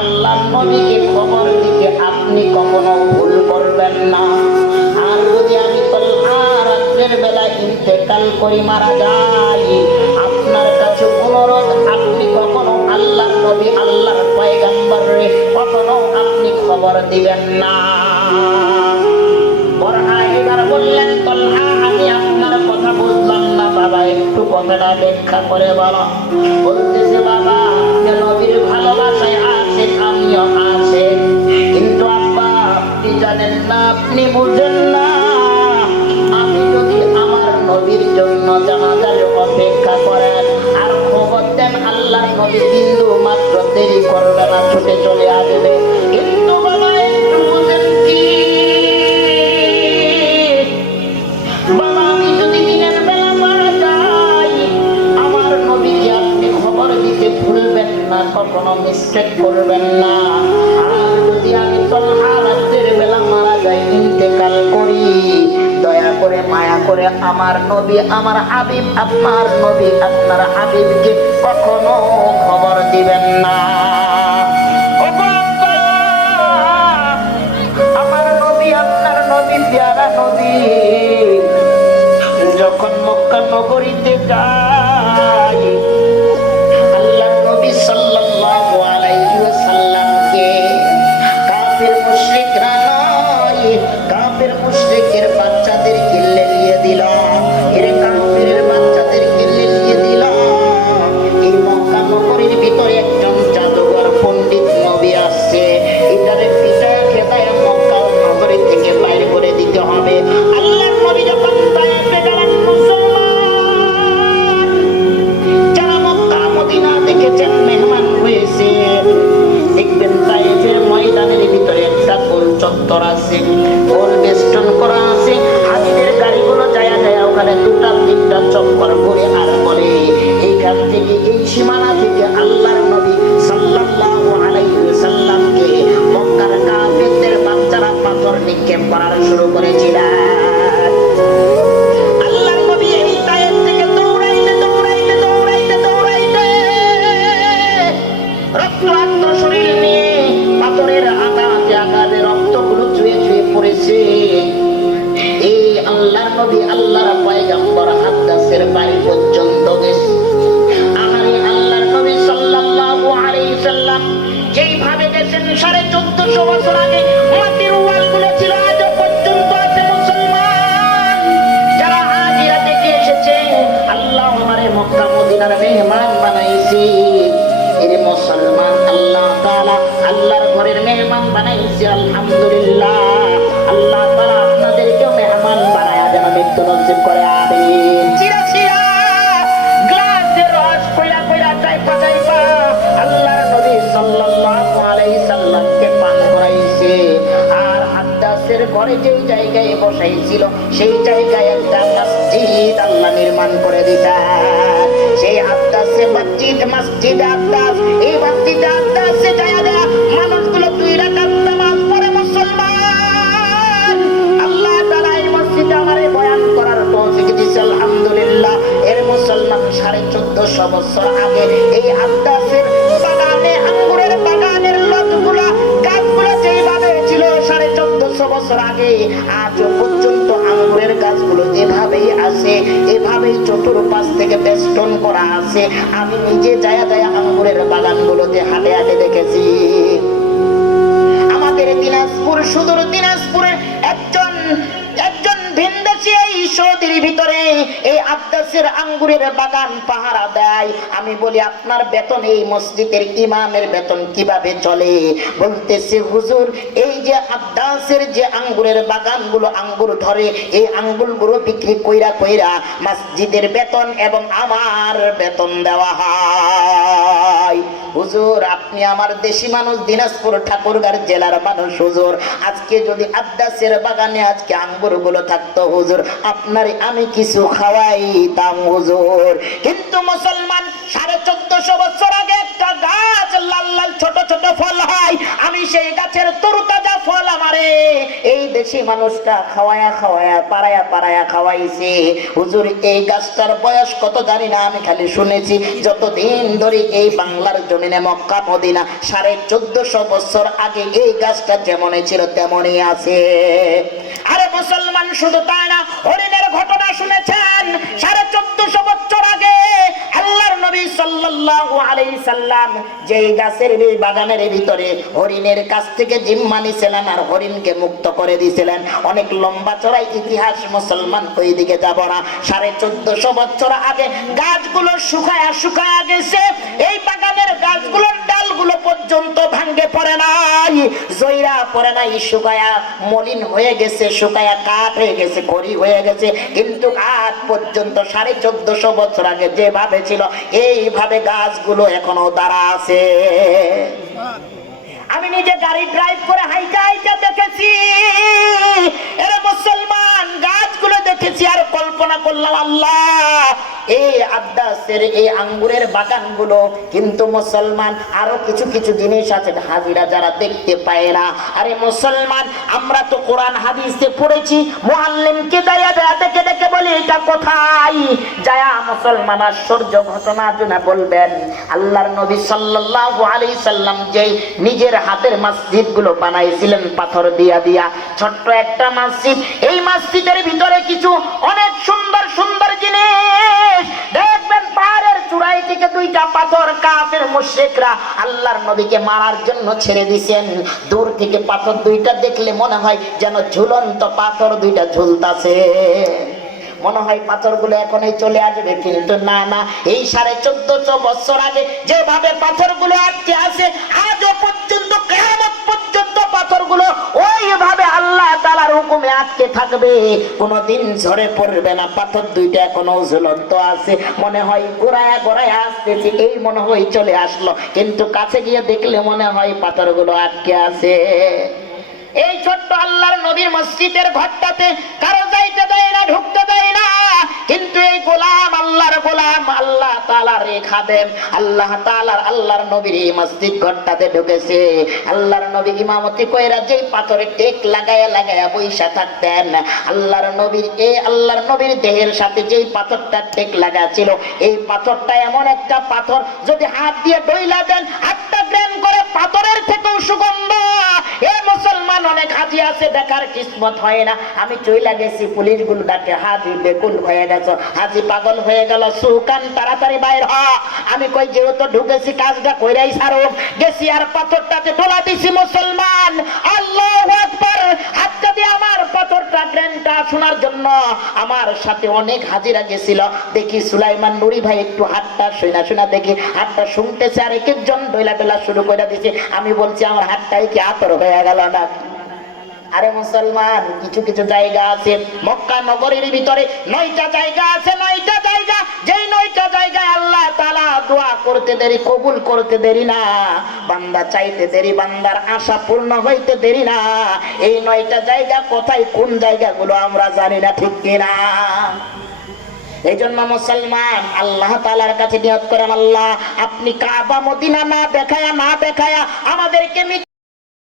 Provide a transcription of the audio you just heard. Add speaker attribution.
Speaker 1: আল্লাহ নবীকে খবর দিতে আপনি কখনো ভুল করবেন না। আর যদি আমি রাত্রের বেলা ইন্তেকাল করি মারা যাই, আপনার কাছে অনুরোধ, আপনি কখনো আল্লাহ নবী, আল্লাহর পয়গাম্বর কখনো আপনি খবর দিবেন না। এবার বললেন আমি আপনার কথা বুঝলাম না, বাবা, একটু কথাটা ব্যাখ্যা করে বলো। বলতেছে, বাবা আমিও আছে। কিন্তু আব্বা আপনি জানেন না আপনি বুঝেন করে আমার নবী, আমার হাবিব, আপনার নবী, আপনার হাবিবকে কখনো খবর দিবেন না। আমার আপনার যখন মক্কা নগরীতে যাই of চোদ্দশো বছর আগে মাটির ওয়ালগুলো ছিল আজও পর্যন্ত আছে মুসলমান। যারা হাজিরা দেখে এসেছে, আল্লাহ আমারে মক্কা, মদিনার মেহমান বানাইছে। এরে মুসলমান আল্লাহ তাআলা আল্লাহর ঘরের মেহমান বানাইছে, আলহামদুলিল্লাহ। আল্লাহ তাআলা আপনাদেরকেও মেহমান বানায়া যেন মৃত্যু নসিব করে, আমিন। ঘরে যেই জায়গায় বসাইছিল সেই জায়গায় একটা মসজিদ আল্লাহ নির্মাণ করে দিতেন সেই হাদ্দাসে মসজিদ মসজিদ আদ্দাস এই মসজিদ আদ্দাসে যায় দেয়া মানুষগুলো দুই রাকাত নামাজ পড়ে মুসলমান। আল্লাহ তাআলা এই মসজিদে আমারে বয়ান করার তৌফিক দিয়েছে আলহামদুলিল্লাহ। এর মুসলমান সাড়ে চোদ্দশো বছর আগে এই আদ্দাসের আমি নিজে আব্দাসের আঙ্গুরের বাগান পাহারা দেয়। আমি বলি, আপনার বেতন এই মসজিদের ইমামের বেতন কীভাবে চলে? বলতেছে, হুজুর, এই যে আব্দাসের যে আঙ্গুরের বাগানগুলো আঙ্গুর ধরে, এই আঙ্গুরগুলো বিক্রি কইরা কইরা মসজিদের বেতন এবং আমার বেতন দেওয়া হয়। হুজুর, আপনি আমার দেশি মানুষ, দিনাজপুর ঠাকুরগাঁর জেলার মানুষ, হুজুর। আজকে যদি আব্দাসের বাগানে আজকে আঙ্গুরগুলো থাকতো, হুজুর, আপনার আমি কিছু খাওয়াইতাম, হুজুর। কিন্তু মুসলমান, সাড়ে চোদ্দশো বছর আগে একটা গাছ লাল লাল ছোট ছোট ফল হয়। আমি সেই গাছের তরুতাজা ফল এই দেশি মানুষটা খাওয়ায়া খাওয়ায়া, পাড়ায়া পাড়ায়া খাওয়াইছে। হুজুর, এই গাছটার বয়স কত জানি না, আমি খালি শুনেছি। যতদিন ধরে এই বাংলার জমিনে মক্কা, মদিনা, সাড়ে চোদ্দশো বছর আগে এই গাছটা যেমনই ছিল, তেমনই আছে। আরে মুসলমান শুধু তাই না, হরিণের ঘটনা শুনেছেন? সাড়ে চোদ্দশো বছর নবী সাল্লাল্লাহু আলাইহি সাল্লাম যেই গাছের বাগানের ভিতরে হরিণের কাছ থেকে জিম্মা নিছিলেন আর হরিণকে মুক্ত করে দিয়েছিলেন অনেক লম্বা চড়াই ইতিহাস মুসলমান ওই দিকে যাব না। সাড়ে চোদ্দশো বছর আগে গাছগুলো শুকায়া শুকায়া গেছে। এই বাগানের গাছগুলোর ডালগুলো পর্যন্ত ভাঙ্গে পড়ে নাই। জয়রা পড়ে নাই, শুকায়া মলিন হয়ে গেছে, শুকায়া কাঠ হয়ে গেছে, খড়ি হয়ে গেছে। কিন্তু আজ পর্যন্ত সাড়ে চোদ্দশো বছর আগে যেভাবে ছিল, এইভাবে গাছগুলো এখনও দাঁড়া আছে। আমি নিজে গাড়ি ড্রাইভ করে হাইটা হাইটা দেখেছি। এরা মুসলমান, গাছগুলো দেখেছি আর কল্পনা করলাম, আল্লাহ এই এই আঙ্গুরের বাগানগুলো কিন্তু মুসলমান আরও কিছু কিছু জিনিস আছে হাজিরা যারা দেখতে পায় না। আরে মুসলমান, আমরা তো কোরআন হাদিসে পড়েছি দায়া দেয়া দেখে বলি, এটা কোথায়? যায়া মুসলমান, আশ্চর্য ঘটনা বলবেন, আল্লাহর নবী সাল্লাল্লাহু আলাইহি সাল্লাম যেই নিজের হাতের মসজিদগুলো বানাইছিলেন, পাথর দিয়া দিয়া, ছোট্ট একটা মসজিদ, এই মসজিদের ভিতরে কিছু অনেক সুন্দর সুন্দর জিনিস মুশরিকরা আল্লাহর নবীকে মারার জন্য ছেড়ে দিছেন। দূর থেকে পাথর দুইটা দেখলে মনে হয় যেন ঝুলন্ত পাথর দুইটা ঝুলতাছে। মনে হয় পাথরগুলো এখনই চলে আসবে, কিন্তু না না। এই সাড়ে চোদ্দশো বছর আগে যেভাবে পাথরগুলো আটকে আছে, আজও পর্যন্ত কেমন পর্যন্ত পাথরগুলো ওইভাবে আল্লাহ তালার হুকুমে আটকে থাকবে। কোনোদিন ঝরে পড়বে না, পাথর দুইটা এখনও ঝুলন্ত আছে। মনে হয় গোড়ায় গোড়ায় আসতেছে, এই মনে হয় চলে আসলো। কিন্তু কাছে গিয়ে দেখলে মনে হয় পাথরগুলো আটকে আছে। এই ছোট্ট আল্লাহর নবীর মসজিদের ঘরটাতে কারও যাইতে দেয় না, ঢুকতে দেয় না। কিন্তু এই গোলাম আল্লাহর গোলাম, আল্লাহ তালার রেখা দেন আল্লাহ তালার আল্লাহর নবীর এই মসজিদ ঘরটাতে ঢুকেছে। আল্লাহর নবী ইমামতি কইরা যেই পাথরে টেক লাগায়া লাগায়া বৈশা থাকতেন, আল্লাহর নবীর এই আল্লাহর নবীর দেহের সাথে যেই পাথরটা টেক লাগা ছিল এই পাথরটা এমন একটা পাথর, যদি হাত দিয়ে ডইলা দেন হাতটা গ্রেন করে পাথরের থেকেও সুগন্ধ। এ মুসলমান, অনেক হাজি আছে, দেখার কিসমত হয় না। আমি চইলা গেছি, পুলিশগুলো ডাকে হাজি বেকুল হয়ে গেছো। হাজি পাগল হয়ে গেল, সুকান, তাড়াতাড়ি বাইর হ। আমি কই যেহেতু ঢুকেছি, কাজটা কইরাই সারো গেছি আর পাথরটাতে ডোলা দিছি মুসলমান। আল্লাহ আকবার! হাতটা দিয়ে আমার পাথরটা গ্রেনটা শোনার জন্য আমার সাথে অনেক হাজিরা গেছিল। দেখি সুলাইমান নুরি ভাই একটু হাতটা শোনা শোনা দেখি। হাতটা শুনতেছে আর এক একজন ডইলা ডইলা শুরু করে দিছে। আমি বলছি, আমার হাতটাই কি আতর হয়ে গেল না। আরে মুসলমান, কিছু কিছু জায়গা আছে মক্কা নগরীর ভিতরে, নয়টা জায়গা আছে, নয়টা জায়গা। যেই নয়টা জায়গায় আল্লাহ তালা দোয়া করতে দেরি, কবুল করতে দেরি না। বান্দা চাইতে দেরি, বান্দার আশা পূর্ণ হইতে দেরি না। এই নয়টা জায়গা কোথায়, কোন জায়গাগুলো আমরা জানি না, ঠিক কিনা এই জন্য মুসলমান, আল্লাহ তালার কাছে নিয়ত করেন আল্লাহ, আপনি কাবা, মদিনা না দেখায়া না দেখায়া আমাদেরকে